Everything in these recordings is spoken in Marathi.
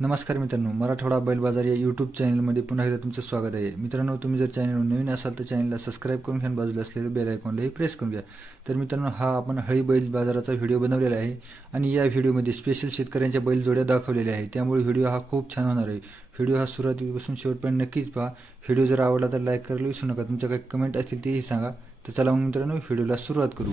नमस्कार मित्रांनो मराठवाडा बैलबाजार या यूट्यूब चॅनलमध्ये पुन्हा एकदा तुमचं स्वागत आहे. मित्रांनो तुम्ही जर चॅनलवर नवीन असाल तर चॅनलला सबस्क्राईब करून घ्या बाजूला असलेलं बेल आयकॉनलाही प्रेस करून घ्या. तर मित्रांनो हा आपण हळी बैल बाजाराचा व्हिडिओ बनवलेला आहे आणि या व्हिडिओमध्ये स्पेशल शेतकऱ्यांच्या बैल जोड्या दाखवलेल्या आहे त्यामुळे व्हिडिओ हा खूप छान होणार आहे. व्हिडिओ हा सुरुवातीपासून शेवटपर्यंत नक्कीच पहा. व्हिडिओ जर आवडला तर लाईक करायला विसरू नका. तुमच्या काही कमेंट असतील तेही सांगा. तर चला मग मित्रांनो व्हिडिओला सुरुवात करू.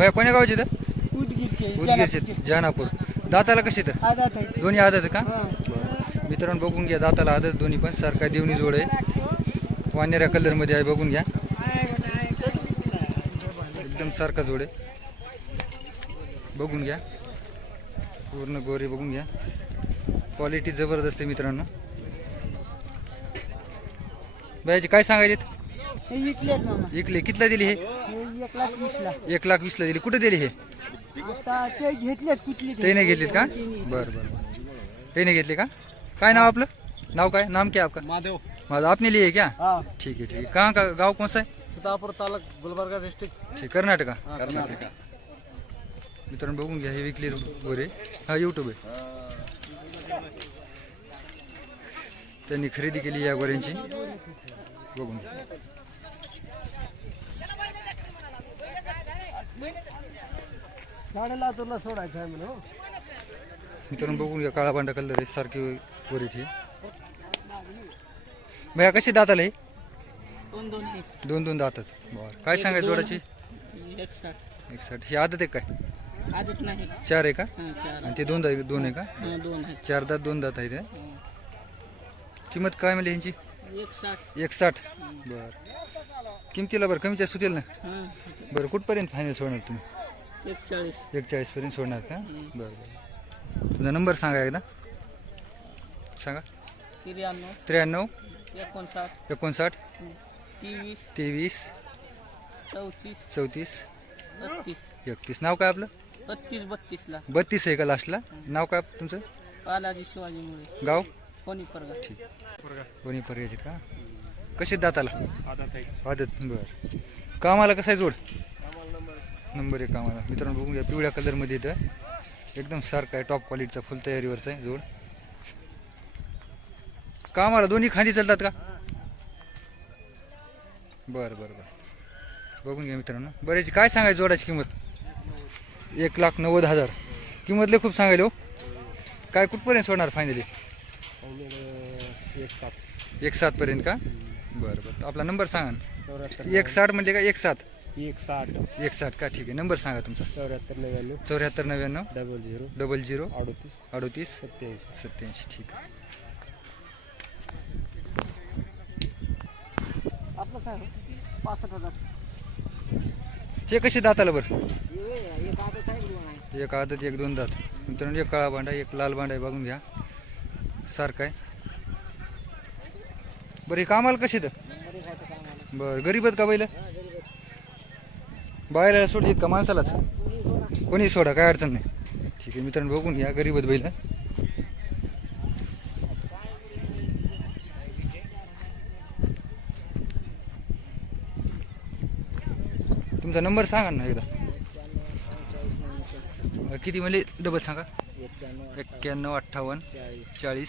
भया कोण्या गावचे तर उदगीरचे जहानापूर दाताला कसे तर दोन्ही आदत का. मित्रांनो बघून घ्या दाताला आदत दोन्ही पण. सारखा देवणी जोड आहे. वानेऱ्या कलरमध्ये आहे बघून घ्या. एकदम सारखा जोड आहे. बघून घ्या. पूर्ण गोरे बघून घ्या. क्वालिटी जबरदस्त आहे मित्रांनो. बायाचे काय सांगायचे इकले कितला दिली हे एक लाख वीसला एक लाख वीसला दिली. कुठे दिली हे? आता ते घेतलेत कुठली ते नाही घेतलीत का? बरं बरं ते नाही घेतले का? काय नाव आपलं? नाव काय? नाम क्या आपका? माधव. माझं आपने लिए क्या? हा. ठीक है ठीक है कहाँ का गाँव कौन सा है? सीतापूर तालुक गुलबर्गा डिस्ट्रिक्ट ठीक कर्नाटका. कर्नाटका. मित्रांनो बघून घ्या हे विकले गोरे. हा यूट्यूब आहे. त्यांनी खरेदी केली या गोऱ्यांची. बघून घ्या. साडे लातूरला सोडायचं आहे म्हणून. मित्रांनो बघून घ्या काळा पांढरा कलर आहे सारखी गोरी ती भैया कशी दाताला हे दोन दोन दोन दोन दातात. बरं. काय सांगायचं जोडाची? एक साठ एक साठ ही आदत आहे काय आदत नाही. चार आहे का? हा चार आणि ते दोन दा- दोन आहे का? हा दोन आहेत. चार दात दोन दात आहे ते किंमत काय म्हणजे यांची एक साठ एक साठ बर. किमतीला बरं? कमी जास्त होतील ना? बरं कुठपर्यंत फायनल सोडणार तुम्ही? एक चाळीस एक चाळीसपर्यंत सोडणार का? बरं बरं. तुमचा नंबर सांगा एकदा. सांगा. त्र्याण्णव. त्र्याण्णव. एकोणसाठ. एकोणसाठ. तेवीस. तेवीस. चौतीस. चौतीस. बत्तीस एकतीस. नाव काय आपलं? बत्तीस बत्तीसला. बत्तीस आहे का लास्टला नाव काय तुमचं? बालाजी शिवाजी मुळे गाव? कोणी परगा. ठीक. कोणी पर्यायचे का? कसे दाताला? आदत बर. कामाला कसा आहे जोड? नंबर एक. कामाला. मित्रांनो बघून घ्या पिवळ्या कलरमध्ये येतं. एकदम सारखा आहे टॉप क्वालिटीचा फुल तयारीवरचा आहे जोड. कामाला दोन्ही खांदी चालतात का? बरं बरं बरं. बघून घ्या मित्रांनो. बऱ्याची काय सांगायचं जोडाची किंमत? एक लाख नव्वद हजार. किंमत लय खूप सांगायला हो. काय कुठपर्यंत सोडणार फायनली एक सातपर्यंत का? बरं बरं. आपला नंबर सांगा ना. चौऱ्याहत्तर एक साठ म्हणजे का एक सात एक साठ एक साठ का? ठीक आहे. नंबर सांगा तुमचा. चौऱ्याहत्तर नव्याण्णव. चौऱ्याहत्तर नव्याण्णव. Double zero. Double zero. अडतीस. अडतीस. सत्याऐंशी. सत्याऐंशी. ठीक आहे. आपलं काय पासष्ट हजार. हे कसे दाताला बरं? एक एक आदत एक दोन दात. मित्रांनो एक काळा भांडा एक लाल भांडा आहे. बघून घ्या. सारखं आहे. बरं हे कामाला कसे तर बरं गरीब आहेत का बैल? बायला सोडत का माणसालाच? कोणी सोडा काय अडचण नाही. ठीक आहे मित्रांनो बघून घ्या गरीब आहेत बैल. तुमचा नंबर सांगा ना एकदा. किती म्हणजे डबल सांगा. एक्क्याण्णव अठ्ठावन्न चाळीस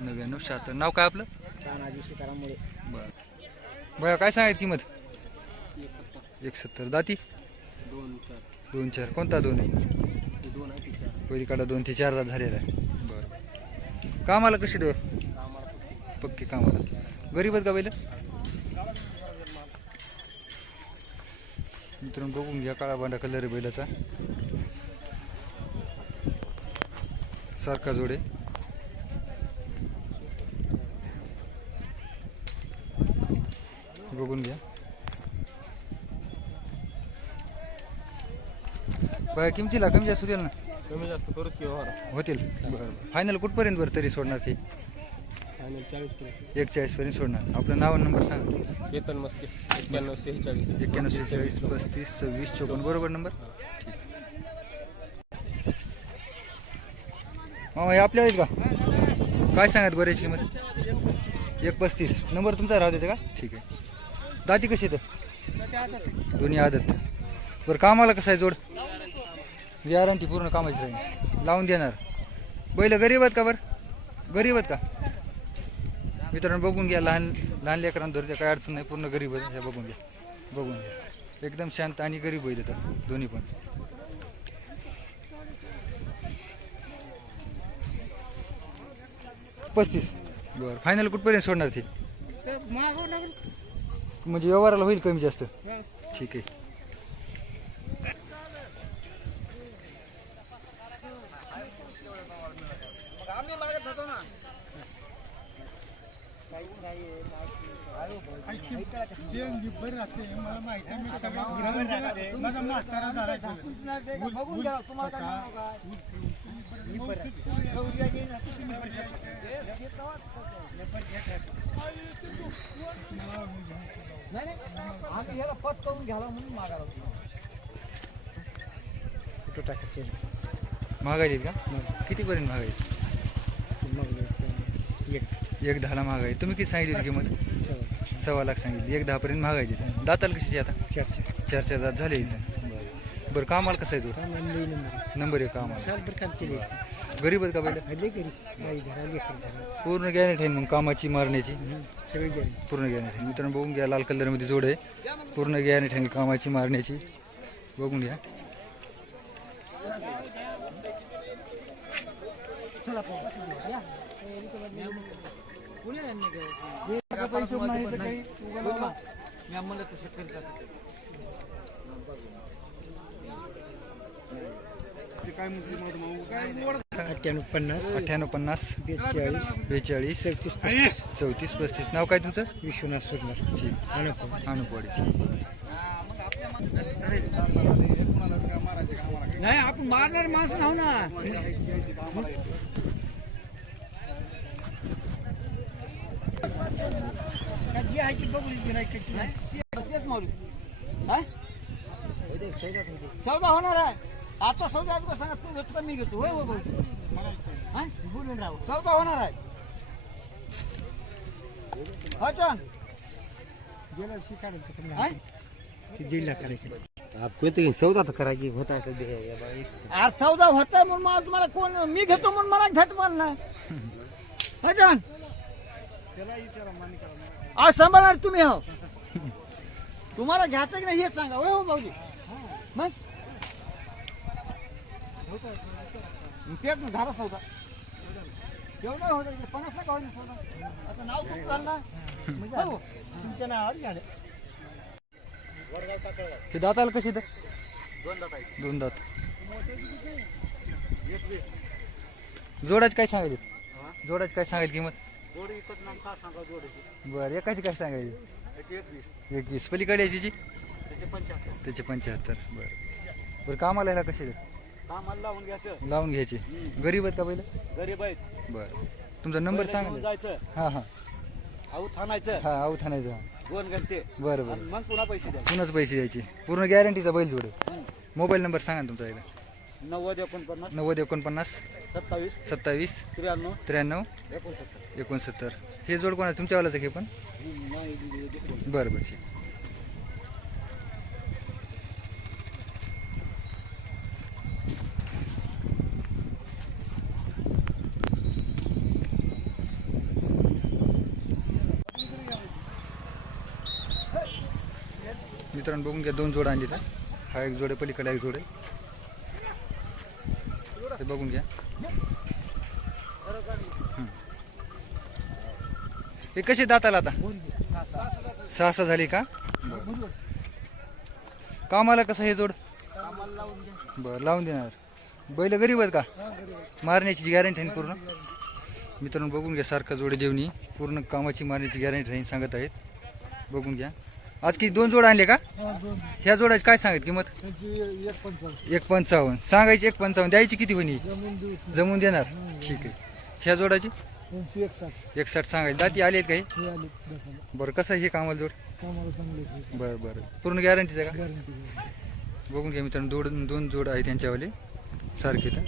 नव्याण्णव शहात्तर. नाव काय आपलं? तानाजी सीतारामुळे बरं. बया काय सांगायचं किंमत? एक सत्तर एक सत्तर दाती? दोन चार. दोन चार कोणता दोन आहे? ते दोन आहे ते चार पहिलीकडं दोन ते चार दात झालेला आहे. बरं. कामाला कशी देवर कामाला पक्की कामाला. गरीब का बैल? मित्रांनो बघून घ्या काळा बांडा कलर आहे बैलाचा. सारखा जोडे बघून घ्या. बाया किमतीला? कमी जास्त होतील ना? कमी जास्त करू की व्यवहार? होतील. बरं. फायनल कुठपर्यंत बरं तरी सोडणार ते? फायनल चाळीस किलो एक चाळीसपर्यंत सोडणार. आपलं नाव आणि नंबर सांगा. केतन मस्के. एक्क्याण्णव सेहेचाळीस. एक्क्याण्णव शेहेचाळीस पस्तीस सव्वीस चोपन्न. बरोबर नंबर मामा हे आपल्या आहेत का? काय सांगत गोऱ्याची किंमत? एक पस्तीस. नंबर तुमचा राहू द्यायचा का? ठीक आहे. दाती कशी येतं दोन्ही आदत. बरं कामाला कसं आहे जोड? गॅरंटी पूर्ण कामाची राहील. लावून देणार. बैल गरीब आहेत का बरं? गरीब आहेत का? मित्रांनो बघून घ्या. लहान लहान लेकरांना धरते काय अडचण नाही. पूर्ण गरीब आहेत. हे बघून घ्या. बघून घ्या. एकदम शांत आणि गरीब बैल येतात दोन्ही पण. पस्तीस. बरं फायनल कुठपर्यंत सोडणार ते? म्हणजे व्यवहाराला होईल कमी जास्त. ठीक आहे. आम्ही पत पटकवून घ्यायला म्हणून मागायला कुठं टाकायचे महागाई आहेत का? कितीपर्यंत महागाई एक एक दहाला महागाई. तुम्ही किती सांगितली किंमत? सव्वा लाख सांगितली. एक दहापर्यंत महागाई देते. दाताला कशी आता? चारशे. चार चार दात झाले इथं. बरं. बरं कामाला कसं आहे तो? नंबर एक कामाला. गरीब आहेत का पहिलं? पूर्ण गॅरंटी आहे मग कामाची मारण्याची? पूर्ण गॅरंटी आहे. मित्रांनो बघून घ्या लाल कलरमध्ये जोड आहे. पूर्ण गॅरंटी आहे कामाची मारण्याची. बघून घ्या. अठ्ठ्याण्णव पन्नास अठ्ठ्याण्णव पन्नास बेचाळीस बेचाळीस चौतीस पस्तीस चौतीस पस्तीस नाव काय तुमचं विश्वनाथ अनुपम अनुपवाडीची नाही आपण मारणार माणसं नाव ना जी आहे ती बघू तेच मारू सौदा होणार आहे आता सौदा आज सांगा तू घेतो का मी घेतो होय हो बोलून राहू सौदा होणार आहे अच्छा गेल्या वर्षी काढायचं करायचं सौदा तर करायची होता आज सौदा होता म्हणून मला तुम्हाला कोण मी घेतो म्हणून मला झट मारणार. आज सांभाळणार तुम्ही हो. तुम्हाला घ्यायचं की नाही हे सांगा. होय हो भाऊजी. मग? तेच ना झाला सौदा. एवढा होता पन्नास लाख होईल सौदा. आता नाव खूप चालणार म्हणजे हो. तुमच्या नावावर झालं हे दाताला कशी तर दोन दात जोडाच काय सांगायचे? जोडाच काय सांगायची किंमत? बरं एकाची काय सांगायची? एकवीस. पलीकडे याची जी? त्याचे पंच्याहत्तर. बरं. बरं कामाला ह्याला कसे कामाला लावून घ्यायचं. लावून घ्यायचे. गरीब आहेत का पहिलं? गरीब आहेत. बरं. तुमचा नंबर पहिलं सांगा घेऊन ना. जायचं. हां हां. आऊ थानायचं. हां आऊ ठाण्याचं दोन घंटे. बरं आणि बरं मग पुन्हा पैसे द्यायचे. पुन्हाच पैसे द्यायचे. पूर्ण गॅरंटीचा बैल जोड हं. मोबाईल नंबर सांगा ना तुमचा एकदा. नव्वद एकोणपन्नास नव्वद एकोणपन्नास सत्तावीस सत्तावीस त्र्याण्णव त्र्याण्णव एकोणसत्तर. एकोणसत्तर. हे जोड कोणा तुमच्यावालाच आहे पण. बरं बरं ठीक. मित्रांनो बघून घ्या दोन जोड आणली हा एक जोड आहे पलीकडे एक जोड आहे. हे बघून घ्या. हे कसे दाताला आता? सहा सहा झाली का? कामाला कसं हे जोड? बरं लावून देणार. बैल गरीब आहेत का? मारण्याची गॅरंटी आहे पूर्ण? मित्रांनो बघून घ्या सारखा जोडे देऊन पूर्ण कामाची मारण्याची गॅरंटी राहील सांगत आहेत. बघून घ्या. आज किती? दोन जोड आणले का? ह्या जोडाची काय सांगत किंमत? एक पंचावन्न सांगायची एक पंचावन्न द्यायची किती होणी जमून देणार. ठीक आहे. ह्या जोडाची? त्यांची एक साठ एकसाठ सांगायची. दाती आली आहेत काही बरं कसं आहे हे कामाला जोड? बरं बरं. पूर्ण गॅरंटीचं का? बघून घ्या मित्रांनो. दोन दोन जोड आहे त्यांच्यावाले. सारखे तर.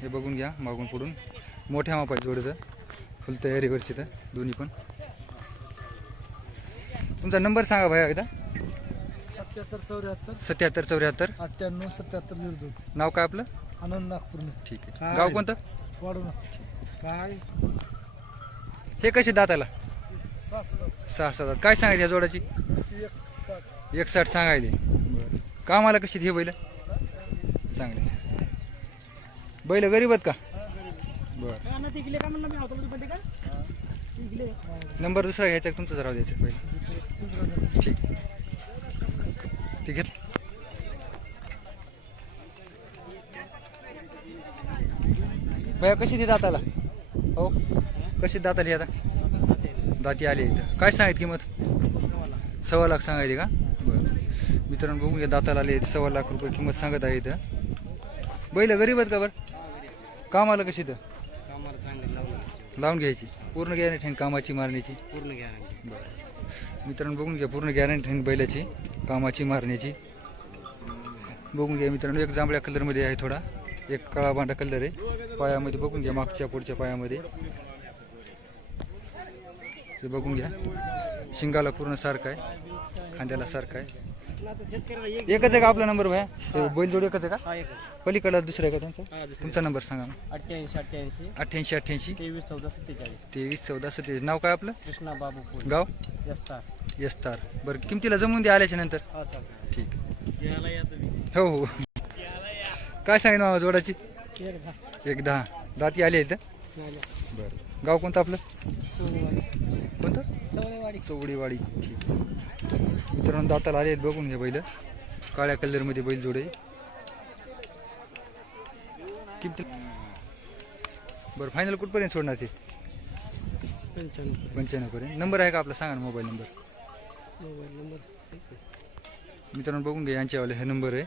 हे बघून घ्या मागून पुढून. मोठ्या मापाचे जोड तर. फुल तयारीवरचे तर दोन्ही पण? तुमचा नंबर सांगा भाया एकदा. सत्याहत्तर चौऱ्याहत्तर. सत्याहत्तर चौऱ्याहत्तर. अठ्ठ्याण्णव सत्याहत्तर झिरो दोन. नाव काय आपलं? आनंद नागपूर. ठीक आहे? गाव कोणतं? वाढू काय? हे कसे दाताला? सहा सात काय सांगायचे या जोडाची? एक साठ सांगायले. बरं. कामाला कशी हे बैल? चांगले. बैल गरीब आहेत का? बरं. नंबर दुसरा घ्यायचा का? तुमचाच राहू द्यायचा पहिलं. ठीक. ठीक घेत भैया कशी ती दाताला? हो? कशी दात आली आता? दाती आली इथं. काय सांगायत किंमत? सव्वा लाख सांगायची का? बरं. मित्रांनो बघून घ्या दाताला आले सव्वा लाख रुपये किंमत सांगत आहे इथं. बैल गरीब आहेत का बरं? कामाला कशी इथं? लावून घ्यायची. पूर्ण गॅरंटी आहे कामाची मारण्याची पूर्ण गॅरंटी बरं. मित्रांनो बघून घ्या पूर्ण गॅरंटी आहे बैलाची कामाची मारण्याची बघून घ्या मित्रांनो एक जांभळ्या कलरमध्ये आहे थोडा. एक काळा भांडा कलर आहे. पायामध्ये बघून घ्या मागच्या पुढच्या पायामध्ये. हे बघून घ्या. शिंगाला पूर्ण सारखं आहे. खांद्याला सारखं आहे. एकच आहे का आपला नंबर भाया? हे बैलजोड एकच आहे का? पलीकडला दुसरा आहे का त्यांचा हा दुसरं तुमचा नंबर सांगा अठ्ठ्याऐंशी अठ्ठ्याऐंशी. अठ्ठ्याऐंशी अठ्ठ्याऐंशी. तेवीस चौदा सत्तेचाळीस. तेवीस चौदा सत्तेचाळीस. नाव काय आपलं? कृष्णा बाबू गाव? यस्तार. यस्तार. बरं किमतीला जमून द्या आल्याच्यानंतर. हा ठीक हो हो. काय सांगेन मामा जोडाची? एक दहा. दाती आली आहेत बरं. गाव कोणतं आपलं? चौडीवाडी ठीक मित्रांनो दाताला आले आहेत बघून घ्या बैल. काळ्या कलरमध्ये बैल जोडे. किमती बरं फायनल कुठपर्यंत सोडणार ते? पंच्याण्णव पर्यंत. नंबर आहे का आपला? सांगा ना मोबाईल नंबर मोबाईल नंबर मित्रांनो बघून घ्या यांच्यावाले हे नंबर आहे.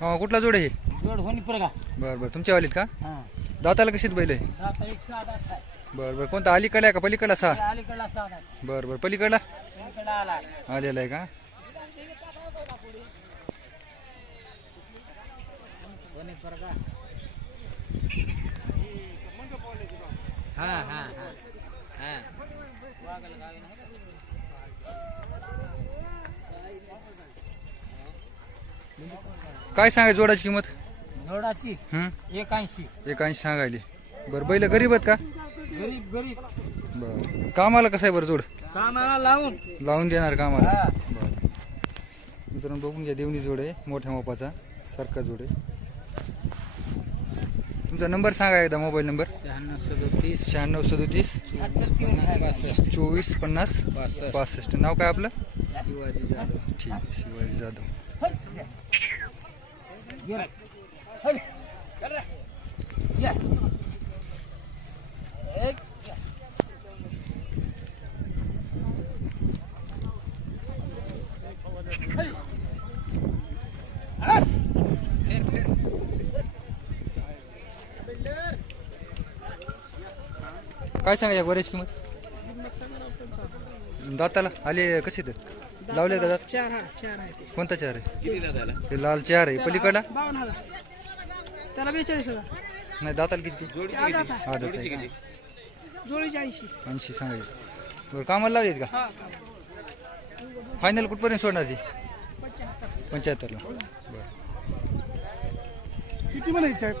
हा कुठला जोड आहे का? बरं बरं. तुमच्यावालीत का? हां. दाताला कशीच बैल आहे. बरं बरं. कोणता? अलीकडे आहे का? पलीकडला सहा अलीकडला सात आहे बरं बरं. पलीकडला? आला आलेला आहे का? हां हां हां. हां. काय सांगायचं जोडाची किंमत? जोडाची? हं? एक ऐंशी. एक ऐंशी सांगायली. बरं बैल गरीब आहेत का? गरीब गरीब. बरं कामाला कसं आहे बरं जोड? कामाला लावून. लावून देणार कामाला. हा. बरं मित्रांनो बघून घ्या देवणी जोड आहे मोठ्या मापाचा सारखा जोड आहे. तुमचा नंबर सांगा एकदा मोबाईल नंबर. शहाण्णव सदोतीस. शहाण्णव सदोतीस. बासष्ट चोवीस पन्नास बासष्ट. बासष्ट. नाव काय आपलं? शिवाजी जाधव. ठीक आहे शिवाजी जाधव. काय सांगा या गोऱ्याची किंमत? दाताला आले कसे तर लावले दात? चार हा चार आहे ते कोणता चार आहे? ते लाल चार आहे. पलीकडला? बावन्न हजार. त्याला बेचाळीस हजार. नाही दाताला किती? जोडीची आधात किती आहे. आहे किती? जोडीची ऐंशी. ऐंशी सांगायचं बरं कामाला लावलेत का? हा. फायनल कुठपर्यंत सोडणार ती? पंच्याहत्तर. पंच्याहत्तरला बरं. किती म्हणायचं?